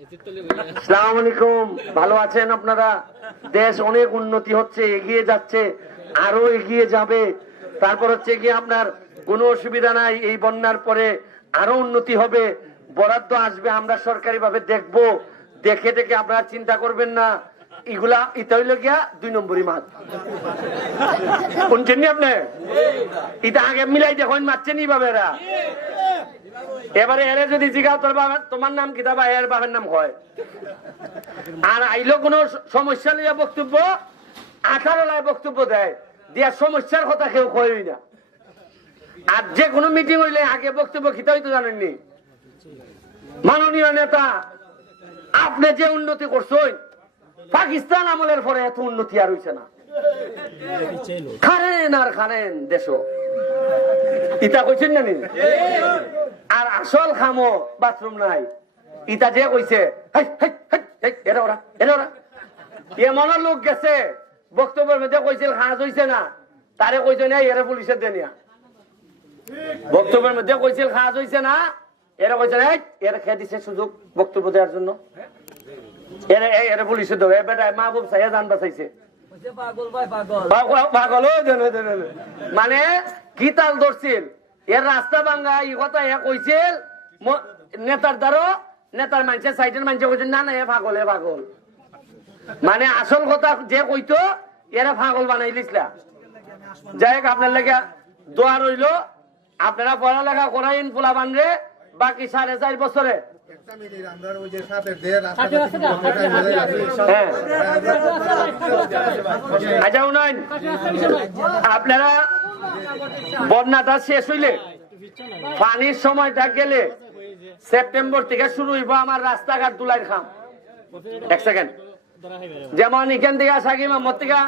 আসসালামু আলাইকুম, ভালো আছেন আপনারা? দেশ অনেক উন্নতি হচ্ছে, এগিয়ে যাচ্ছে, আরো এগিয়ে যাবে। তারপর হচ্ছে কি আপনার কোনো অসুবিধা নাই, এই বন্যার পরে আরো উন্নতি হবে, বরাদ্দ আসবে, আমরা সরকারি ভাবে দেখবো, দেখে দেখে আপনারা চিন্তা করবেন না। এগুলা এটা হইল গিয়া 2 নম্বরই মাছ শুনছেন আপনি? এটা আগে মিলাই দেখুন মারছেন এইভাবে এরা। এবারে এরে যদি জিজ্ঞাসা তোর বাবা তোমার নাম কি, বা এর বাবার নাম হয়, আর আইলো কোন সমস্যা নিয়ে বক্তব্য 18 লাই বক্তব্য দেয়, দিয়া সমস্যার কথা কেউ কয়ই না। আর যে কোনো মিটিং হইলে আগে বক্তব্য খিতা হইতো জানেননি? মাননীয় নেতা, আপনি যে উন্নতি করছেন, পাকিস্তান আমলের পরে এত উন্নতি আর হইছে না। খারেন আর খারেন দেশ, ইটা কইছেন না? আর আসল খামো বাথরুম নাই, ইটা যে কইছে এরা ওরা এরা ওরা এমন লোক গেছে বক্তব্যের মধ্যে কইছিল কাজ হইছে না, তারে কইছে না এরা পুলিশের দেনিয়া। বক্তব্যের মধ্যে কইছিল কাজ হইছে না, এরা কইছে না এরা খেয়ে দিছে সুযোগ বক্তব্য দেওয়ার জন্য, এরা পুলিশের দেবে। বেটা মাহবুব সাহেব জান বাঁচাইছে, পাগল মানে কি তাল ধরছিল, এর রাস্তা ভাঙ্গা এই কথা এ কইছিল নেতার দ্বারা, নেতার মানুষের সাইডের মানুষ কইছে না না এ পাগল এ পাগল, মানে আসল কথা যে কইতো এরা পাগল বানাই লিসলা। যাই হোক, আপনার লেগে দোয়া রইল, আপনারা পড়ালেখা করাইন পোলা বানরে, বাকি 4.5 বছরে আচ্ছা উন্নয়ন আপনারা বন্যাটা শেষ হইলে পানির সময়টা গেলে সেপ্টেম্বর থেকে শুরু হইব আমার রাস্তাঘাট দুলাইর খাম। 1 সেকেন্ড, যেমন এখান থেকে আসাগি মোহাম্মদ থেকে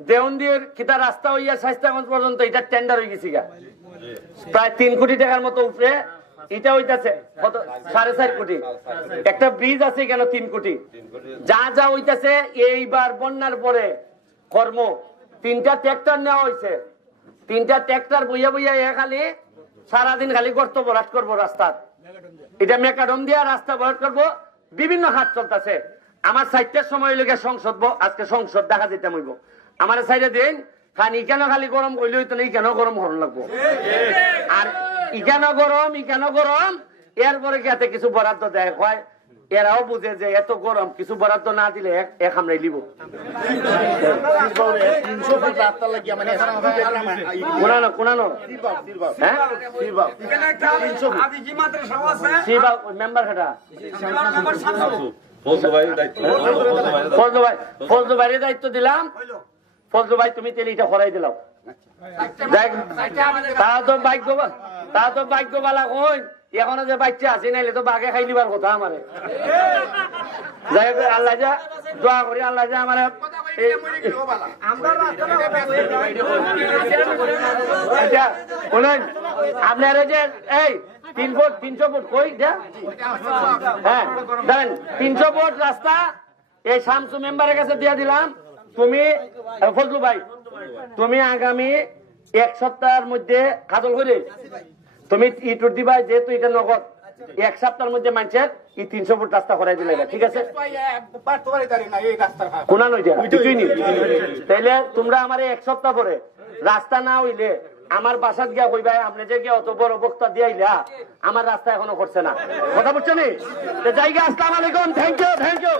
দেওন্দির কিতা রাস্তা হইয়া শাইস্তাগঞ্জ পর্যন্ত এটা টেন্ডার হয়ে গেছি, প্রায় 3 কোটি টাকার মতো উপরে। এটা হইতাছে কত 4.5 কোটি। একটা ব্রিজ আছে কেন 3 কোটি। যা যা হইতাছে এইবার বন্যার পরে কর্ম 3টা ট্রাক্টর নেওয়া হয়েছে, 3টা ট্রাক্টর বইয়া বইয়া খালি সারাদিন খালি গর্ত ভরাট করবো রাস্তার, এটা মেকাডম দিয়া রাস্তা ভরাট করবো, বিভিন্ন হাট চলতেছে। আমার 4টার সময় লেগে সংসদ, আজকে সংসদ দেখা যেতে হইব, আমার সাইডে দিন খানি কেন খালি গরম কইলে হইতো না, কেন গরম করন লাগবো, আর ইকানো গরম এরপরে গেতে কিছু বরাদ্দ দেয় হয়, এরাও বুঝে যে এত গরম কিছু বরাদ্দ না দিলে এক আমরাই লিব। মেম্বার খাটা ফজলু ভাইয়ের দায়িত্ব দিলাম, ফজলু ভাই তুমি তেল এটা করাই দিলাম। তারা তো ভাগ্য বালা কই, এখনো যে বাচ্চা আছে নাইলে তো বাঘে খাই লিবার কথা আমারে। যাই হোক, আল্লাহ যা দোয়া করি, আল্লাহ যা আমার আপনার যে এই 300 ফুট কই, হ্যাঁ ধরেন 300 ফুট রাস্তা এই শামসু মেম্বারের কাছে দিয়ে দিলাম। তুমি ফজলু ভাই, তুমি আগামী 1 সপ্তাহের মধ্যে খাদল করে তুমি ইটুর দিবা, যেহেতু এটা নগদ 1 সপ্তাহের মধ্যে মানুষের এই 300 ফুট রাস্তা করাই দিলে, ঠিক আছে? কোনা নইটা তাইলে তোমরা আমার 1 সপ্তাহ পরে রাস্তা না হইলে আমার বাসাত গিয়া কইবা আপনি যে গিয়া অত বড় বক্তা দিয়াইলা আমার রাস্তা এখনো করছে না, কথা বুঝছো নি? জায়গা। আসসালামু আলাইকুম, থ্যাংক ইউ।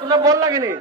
তোমরা বল লাগেনি।